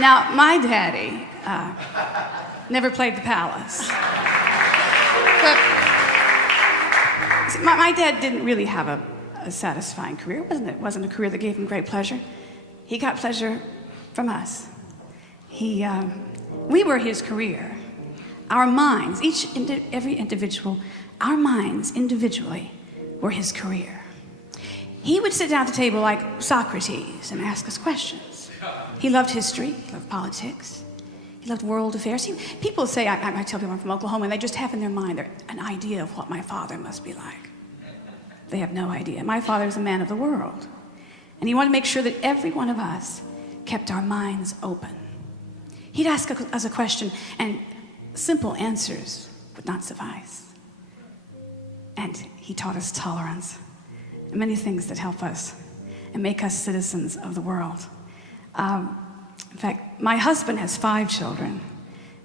Now, my daddy never played the Palace. But see, my dad didn't really have a satisfying career. It wasn't a career that gave him great pleasure. He got pleasure from us. We were his career. Our minds, every individual, our minds individually were his career. He would sit down at the table like Socrates and ask us questions. He loved history, he loved politics, he loved world affairs. People say, I tell people I'm from Oklahoma, and they just have in their mind an idea of what my father must be like. They have no idea. My father is a man of the world, and he wanted to make sure that every one of us kept our minds open. He'd ask us a question, and simple answers would not suffice. And he taught us tolerance and many things that help us and make us citizens of the world. In fact, my husband has 5 children.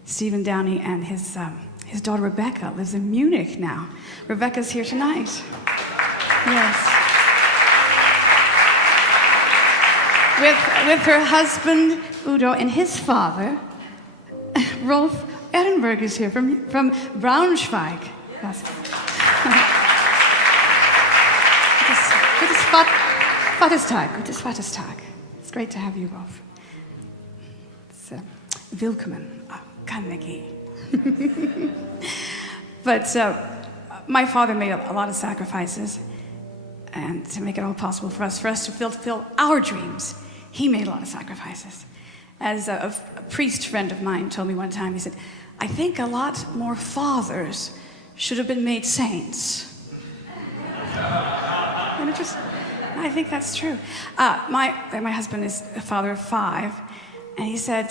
Stephen Downey and his daughter Rebecca lives in Munich now. Rebecca's here tonight. Yes. With her husband Udo and his father, Rolf Ehrenberg is here from Braunschweig. Yes. Gutes Vaterstag. It's great to have you, Rolf. It's willkommen, Carnegie. But my father made a lot of sacrifices, and to make it all possible for us to fulfill our dreams, he made a lot of sacrifices. As a priest friend of mine told me one time, he said, I think a lot more fathers should have been made saints. And I think that's true. My husband is a father of 5, and he said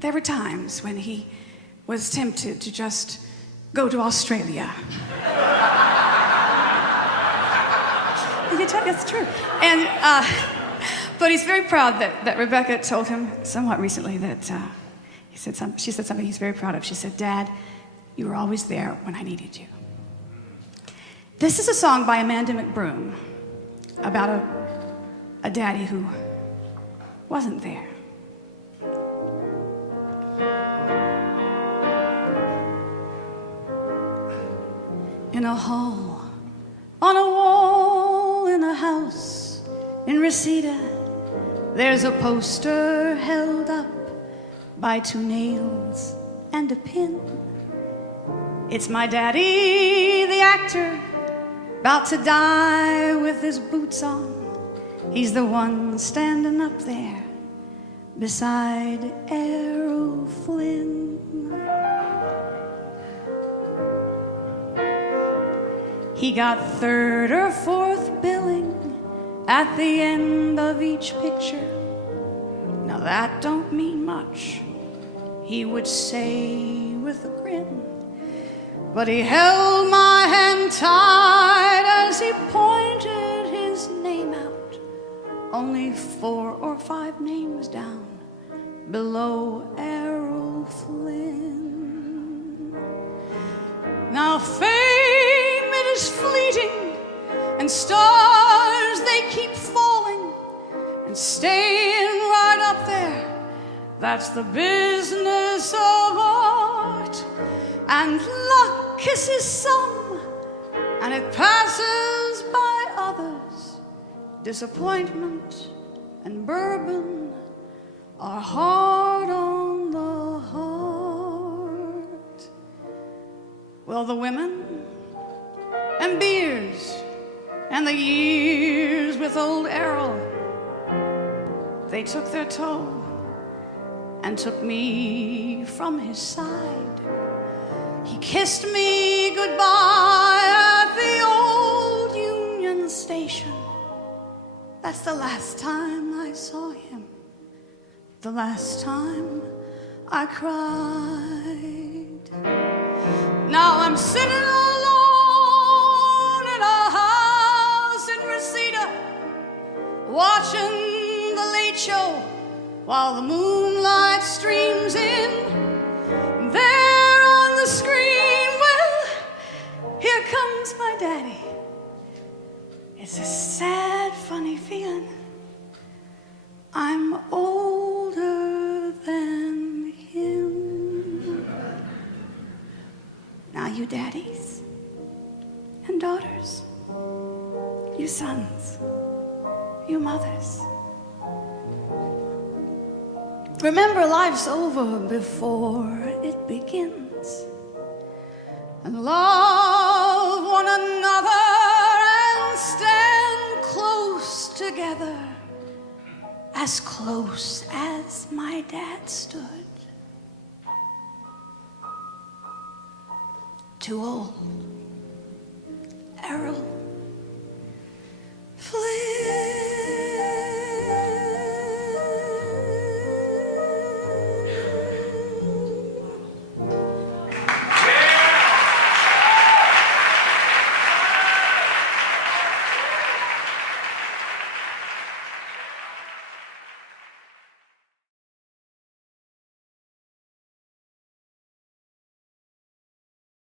there were times when he was tempted to just go to Australia. He did tell me that's true. And but he's very proud that Rebecca told him somewhat recently that she said something he's very proud of. She said, Dad, you were always there when I needed you. This is a song by Amanda McBroom about a daddy who wasn't there. In a hall, on a wall, in a house in Reseda, there's a poster held up by 2 nails and a pin. It's my daddy, the actor, about to die with his boots on. He's the one standing up there beside Errol Flynn. He got 3rd or 4th billing at the end of each picture. Now that don't mean much, he would say with a grin. But he held my hand tight as he pointed his name out. Only 4 or 5 names down below Errol Flynn. Now fame, it is fleeting, and stars, they keep falling and staying right up there. That's the business of art. And luck kisses some, and it passes by others. Disappointment and bourbon are hard on the heart. Well, the women and beers and the years with old Errol, they took their toll and took me from his side. He kissed me goodbye at the old Union Station. That's the last time I saw him, the last time I cried. Now I'm sitting alone in a house in Reseda, watching the Late Show while the moonlight streams in. There on the screen, well, here comes my daddy. It's a sad, funny feeling. I'm older you daddies and daughters, you sons, you mothers. Remember, life's over before it begins. And love one another and stand close together, as close as my dad stood. To old Errol, Flynn.